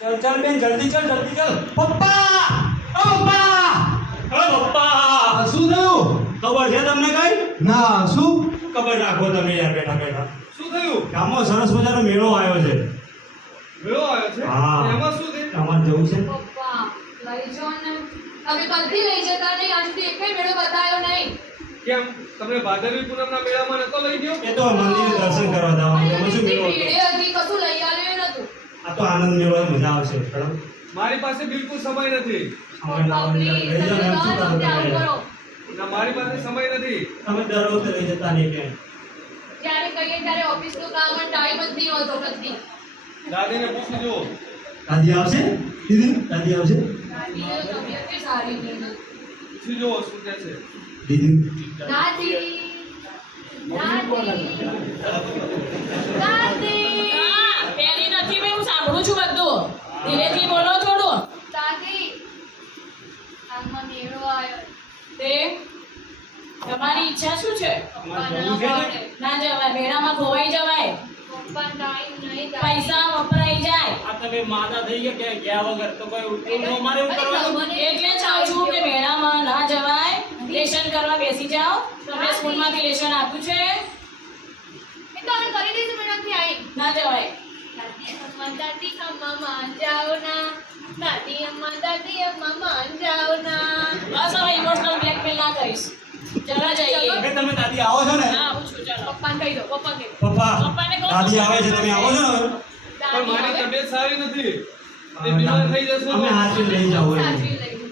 चल चल बेन जल्दी चल पप्पा ओ पप्पा શું થયું? ખબર છે તમને કઈ ના શું ખબર રાખો તમે યાર બેઠા બેઠા શું થયું? ગામમાં સરસ મજાનો મેળો આવ્યો છે મેળો આવ્યો છે? હા. એમાં શું છે? તમારે જવું છે પપ્પા લઈ જાઓ ને તમે કદી લઈ જતા નહીં આજ સુધી એકેય મેળો બતાવ્યો નહીં કેમ તમને ભાદરવી પૂનમના મેળામાં નતો લઈ ગયો? એ તો મંદિરે દર્શન કરવા જવાનું છે એમાં શું મેળો હતો? ભીડે હતી કશું લઈ આવ્યું નતું આ તો આનંદ મેળો મજા આવશે બરાબર મારી પાસે બિલકુલ સમય નથી. અમે લાવવાનું પ્લીઝ લઈ તમે જાઓ એમ શું જાઓ કરો આવું તમે? કરો ના મારી પાસે સમય નથી. તમે દર વખતે લઈ જતા નહીં કે જ્યારે કહીએ ત્યારે ઓફિસનું કામ અને ટાઈમ જ નહીં હોતો કદી દાદીને પૂછી જુઓ. દાદી આવશે દીદી દાદી આવશે દાદીની તબિયત બી સારી નહીં પૂછી જુઓ શું કહે છે. દીદી દાદી દાદી પેલી નથી મેં હું સાંભળું છું બધું ધીરેથી બોલો થોડું દાદી આમાં મેળો આવ્યો તે તમારી ઈચ્છા શું છે પપ્પા ના પાડે ના જવાય મેળામાં ખોવાઈ જવાય પપ્પા ટાઈમ નહીં દાદી પૈસા વપરાઈ જાય આ તમે માદા થઈ ગયા કે ગયા વગર તો કોઈ ઉઠવું અમારે એવું કરવાનું એટલે જ કહું છું કે મેળામાં ના જવાય લેશન કરવા બેસી જાઓ તમને સ્કૂલમાંથી લેશન આપ્યું છે એ તો અમે કરી દઈશું મેડમથી આવી ના જવાય દાદી અમ્મા માન જાઓ ના દાદી અમ્મા માન જાઓ ના બસ હવે ઇમોશનલ બ્લેકમેલ ના કરીશ ચલા જઈએ કે તમે દાદી આવો છો ને હા આવું છું ચલો પપ્પાને કહી દો પપ્પા કહી દો પપ્પા પપ્પાને કહો. દાદી આવે છે તમે આવો છો ને પણ મારી હવે તબિયત સારી નથી. એ બીમાર થઈ જશો અમે તો હાથે લઈ જાવ સાચવી લઈશું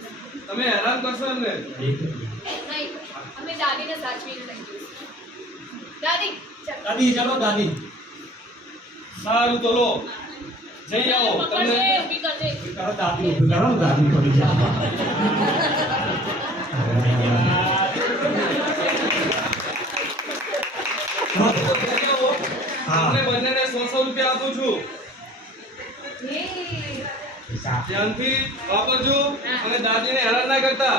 તમે હેરાન કરશો એમને. નહીં અમે દાદીને સાચવીને લઈ જઈશું દાદી ચાલો. દાદી ચલો દાદી સારું તો લો જઈ આવો. પકડજે, તમને ઊભી કરજે. કરો દાદી ઊભી કરો ને દાદી પડી જાય હા તમને બંનેને 100 રૂપિયા આપું છું. ધ્યાનથી વાપરજો અને દાદીને હેરાન ના કરતા.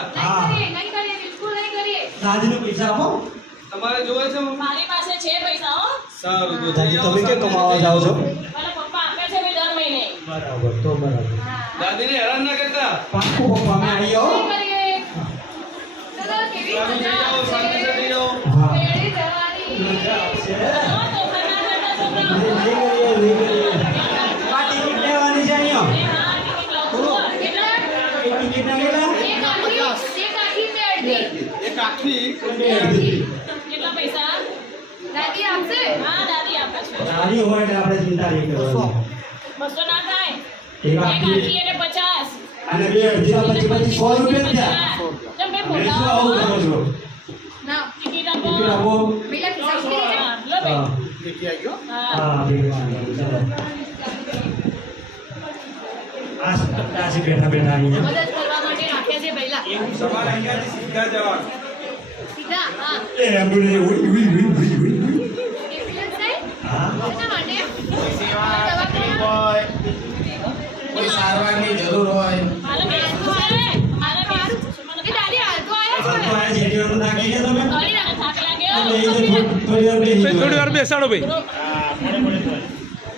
નહીં કરીએ બિલકુલ નહીં કરીએ દાદીને પૈસા આપો તમારે જોવે છે? મારી પાસે છે પૈસા હો સારું તો દાદી જઈ આવો. તમે કે કમાવા જાઓ છો મને પપ્પા આપે છે ભાઈ દર મહિને બરાબર તો બરાબર દાદીને હેરાન ના કરતા. પાક્કું પપ્પા અમે આવી આવો નહીં કરીએ ચલો કેવી સારું જઈ મજા આવો. શાંતિથી આવશે જઈ આવો. હા મેળી જવાની મજા આવશે તો તોફાન ના કરતા છોકરાઓ. લઈ ગઈએ આ ટિકિટ લેવાની છે અહીંયા હા, ટિકિટ લાવું છું. કેટલા? એક ટિકિટ ના લેલા એક આખી બે અડધી એક આખી કેટલા પૈસા દાદી આપશે હા દાદી આપે છે દાદી હોય એટલે આપણે ચિંતા નહીં કરવાની 200 ના થાય એક એક આખી આખી એટલે 50 અને બે અડધીના પછી 100 રૂપિયા થયા ચમ બે મેં શું આવું કરો છો ના ટિકિટ આપો ટિકિટ આપો પેલા સાચવી લેજો હા, લો ભાઈ. હા હા. હા ભગવાન ચાલો આ સત્તાસી બેઠા બેઠા અહીંયા મદદ કરવા માટે રાખ્યા છે પહેલા તમારે અહીંયાથી સીધા જવાનું. સીધા હા એ એમ્બ્યુલન્સ ઉઈ ઉઈ ઉઈ ઉઈ ઉઈ એમ્બ્યુલન્સ નહીં હા શેના માટે કોઈ સારવારની જરૂર હોય હાલો બેસવું છે ને? હાલો બેસવું છે. મને એ દાદી હાલ તો આ આવ્યા તો આ જેડીઓનું નાખી ગયા તમે થોડી વાર થાક લાગ્યો થોડી વાર બેસી જાઓ. થોડી વાર બેસાડો ભાઈ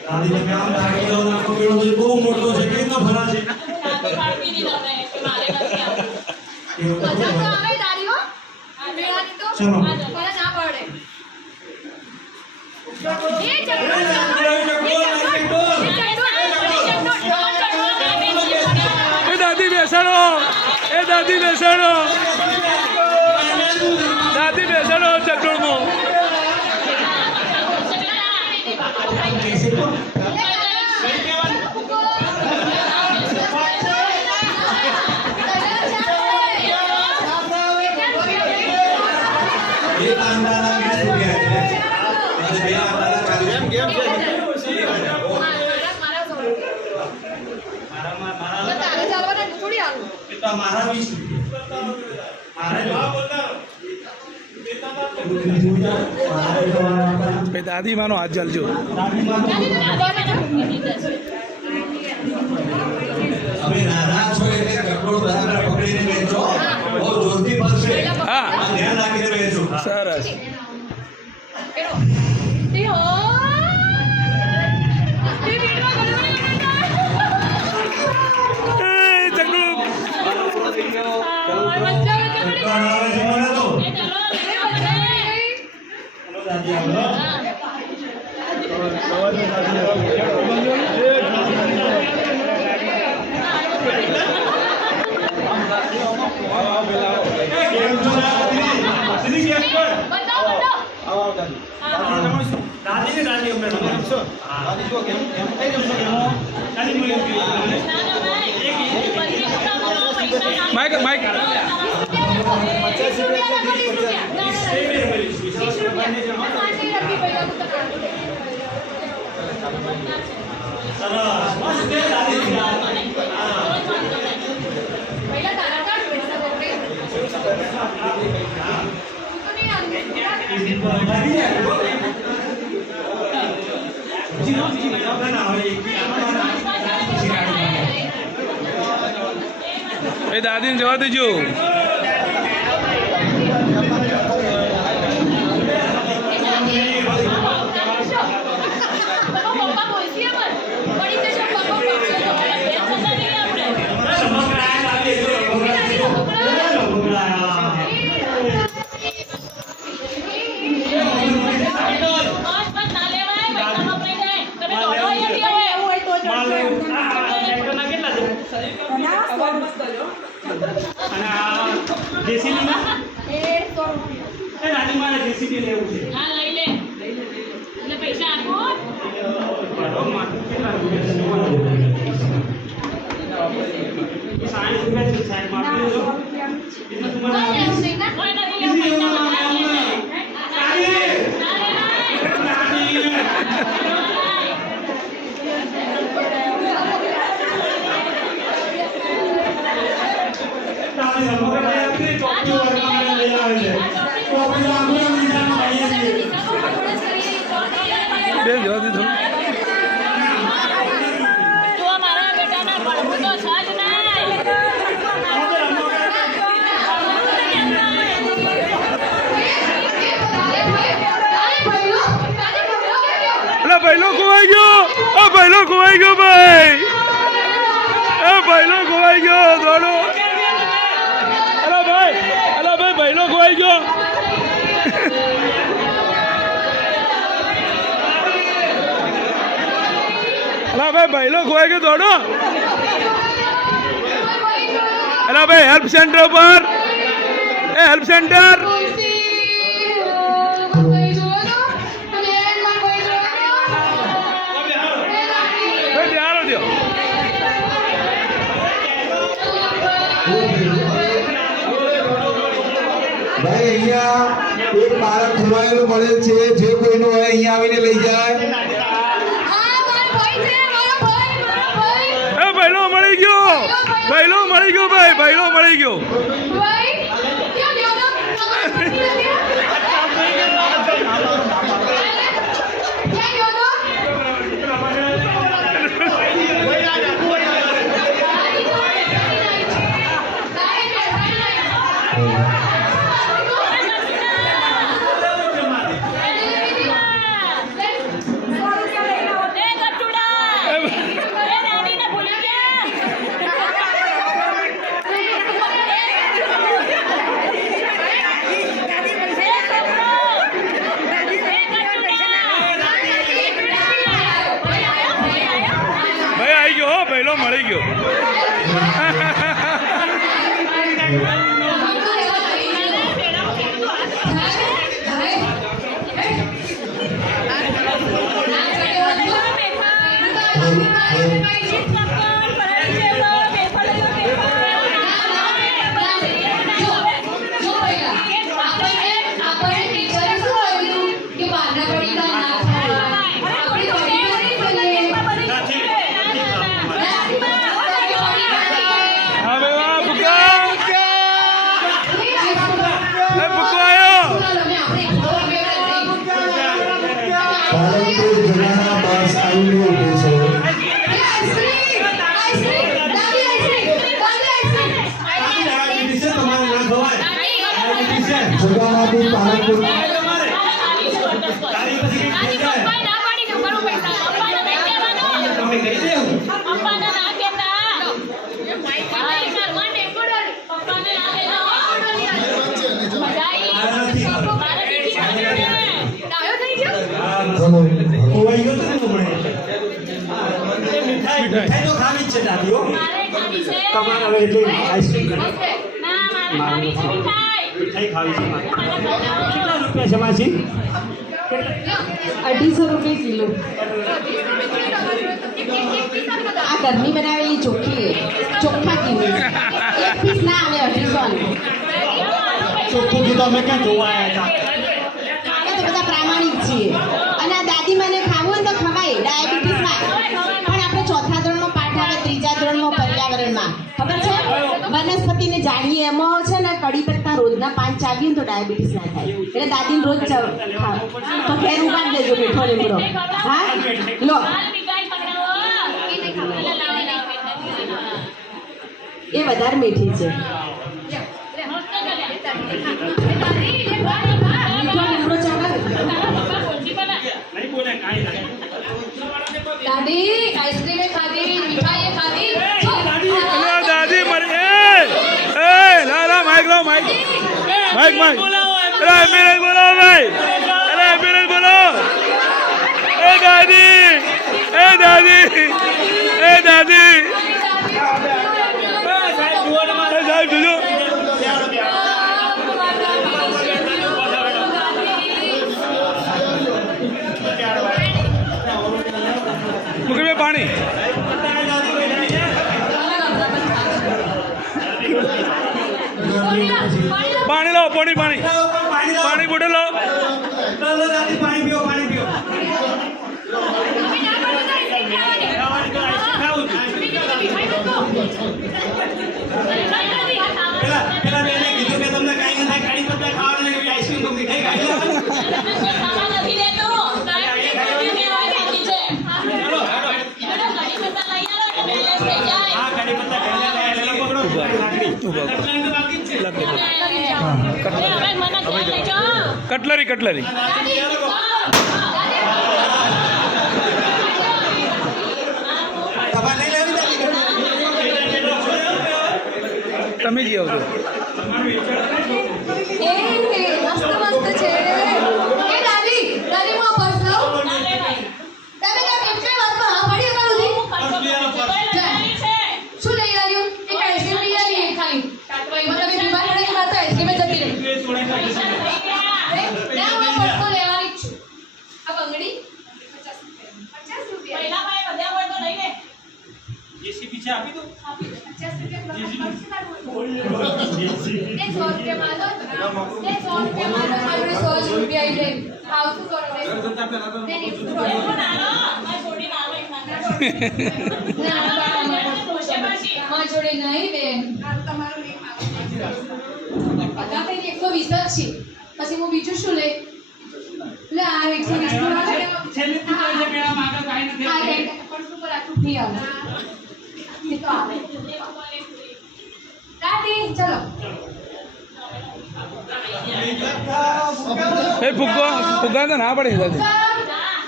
દાદીને કામ લાગી ગયો આખો મેળો તો બહુ મોટો છે કેટલો ફરા છે હા, તો પાડવી દીધો મેં કે મારે નથી આવવું. એવું તો મજા તો બહુ. આવે દાદીઓ મેળાની તો ચલો. મને ના પડે એ ચકડો એ દાદી બેસાડો દાદી બેસાડો ચકડોળમાં એક આંદાના 20 રૂપિયા છે અને બે આંદાના 40 મારામાં મારા તારે ચાલવાના થોડી આવું એ તો મારા 20 રૂપિયા મારા દાદી માનો હાથ ચાલજો તમે નાના છો એટલે કપડો બરાબર પકડીને બેસો બહુ જોરથી પડશે હા આ ધ્યાન રાખીને બેસો સરસ કેરો તે હો તે વિડિયો બનાવવાનો બતાવો માઇક માઇક એ દાદીને જવા દેજો. પપ્પા બોલશે પણ પડી જશે પપ્પા બોલશે તો બેન થતા નહીં આપણે હા લઈ લે અને પૈસા આપો કોઈ નથી લેવું બેન જવા દીધો. તું અમારા બેટાના ભણવું તો છે જ અલા પહેલો ખોવાઈ ગયો. ઓ પહેલો ખોવાઈ ગયો ભાઈ. એ પહેલો ખોવાઈ ગયો. દોડો. અલા ભાઈ પહેલો ખોવાઈ ગયો. અલા ભાઈ પહેલો ખોવાઈ ગયો. દોડો. અલા ભાઈ હેલ્પ સેન્ટર પર. એ હેલ્પ સેન્ટર. ભાઈ અહીંયા એક બાળક ખોવાયેલું મળેલ છે, જે કોઈનું હોય અહીંયા આવીને લઈ જાય. એ પહેલો મળી ગયો. પહેલો મળી ગયો ભાઈ. પહેલો મળી ગયો. પહેલો મળી ગયો. ખોવાઈ ગયો તો ને હમણાં મીઠાઈ તો ખાવી જ છે દાદીઓ મારે ખાવી છે. તમારે હવે એટલે આઈસ્ક્રીમ કરી ઓકે. ના મારે ખાવી છે મીઠાઈ. મીઠાઈ ખાવી છે મારે. મને બતાવો. કેટલા રૂપિયા છે માસી 250 રૂપિયા કિલો આ ઘરની બનાવેલી ચોખ્ખી ચોખ્ખા ઘીની એક પીસ ના આવે 250 ચોખ્ખું ઘી તો અમે ક્યાં જોવા આવ્યા અમે તો બધા પ્રામાણિક છીએ અને આ દાદી મને ખાવું હોય તો ખવાય ડાયાબિટીસમાં પણ આપણે ચોથા ધોરણમાં પાઠ આવે ત્રીજા ધોરણમાં પર્યાવરણમાં ખબર છે વનસ્પતિને જાણીએ એમાં છે ને કડી પત્તા રોજના 5 ચાવીએ ને તો ડાયાબિટીસ ના થાય એટલે દાદીને રોજ ખાવ તો ઘેર ઉગાડ દેજો મીઠો લીમડો હા લો હાલ મીઠાઈ પકડાવો. એ વધારે મીઠી છે મીઠો લીમડો ચાલે દાદી આઈસ્ક્રીમ ખાધી મીઠાઈ ખાધી અલા દાદી મરી એ લા માઈક લો માઈક માઈક અરે એમ્બ્યુલન્સ બોલાવો ભાઈ અરે એમ્બ્યુલન્સ બોલાવો એ દાદી એ દાદી એ દાદી એ સાહેબ જોજો મુકેશભાઈ પાણી પાણી લો પાણી પાણી બોટલ લો દાદી પાણી પીઓ પાણી પીઓ પેલા બેને કીધું કે તમને કાંઈ ન થાય કાળી પત્તા ખાવાના એવી આઈસ્ક્રીમ તો મીઠાઈ ખાઈ લો ખાવા નથી દેતો. ડાયાબિટીસ કહેવાય બાકી છે. બેટા, કઢી પત્તા લઈ આવો એટલે બેલેન્સ થઈ જાય. હા કાળી પત્તા ખાઈ લે લઈ પકડો લાકડી તો બાકી જ છે હવે મને ઘેર લઈ જાઓ. કટલરી કટલરી દવા લઈ લેવી દાદી તમે જી આવજો એ મસ્ત મસ્ત છે એ દાદી દાદી માં પર્સ લો ના લેવાય. તમે કેમ એટલે વાતમાં હા પડી અમારું દી લેવાની છે. શું લઈ આવ્યું એક આઈસ્ક્રીમ લઈ આવી એક ખાલી મતલબ એ બીમાર પડે કે માત્ર આઈસ્ક્રીમ જ જતી રહી પૈસા થઈ ગયા. ના હું પર્સ તો લેવાની જ છું આ બંગડી 50 રૂપિયા પહેલા ભાઈ વધ્યા હોય તો લઈ લે. જેસી પીછે આપી દો 50 રૂપિયા એ 100 રૂપિયા માં દો એ 100 રૂપિયા માં મારે 100 રૂપિયા આવી જાય આવતું કરો ને થોડું ના લો. મારી છોડી ના લો. પૂછે પાછી. માં જોડે નહીં બેન તમારું નહીં પગા પેલી 120 જ છે પછી હું બીજું શું લે લે આ 120 નું આવે છેલ્લે તું કહે મેળા માગો કાઈ નથી આ લે પણ શું પર આટલું નહીં આવે એ તો આવે દાદી ચલો એ ફુગ્ગા તો ના પડે દાદી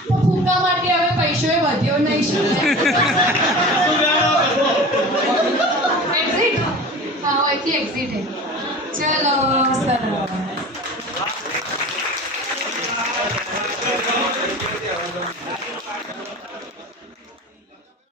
ફૂગા માટે હવે પૈસો એ વધ્યો નહીં શું એક્ઝિટ હા અહીંથી એક્ઝિટ ચલો સરસ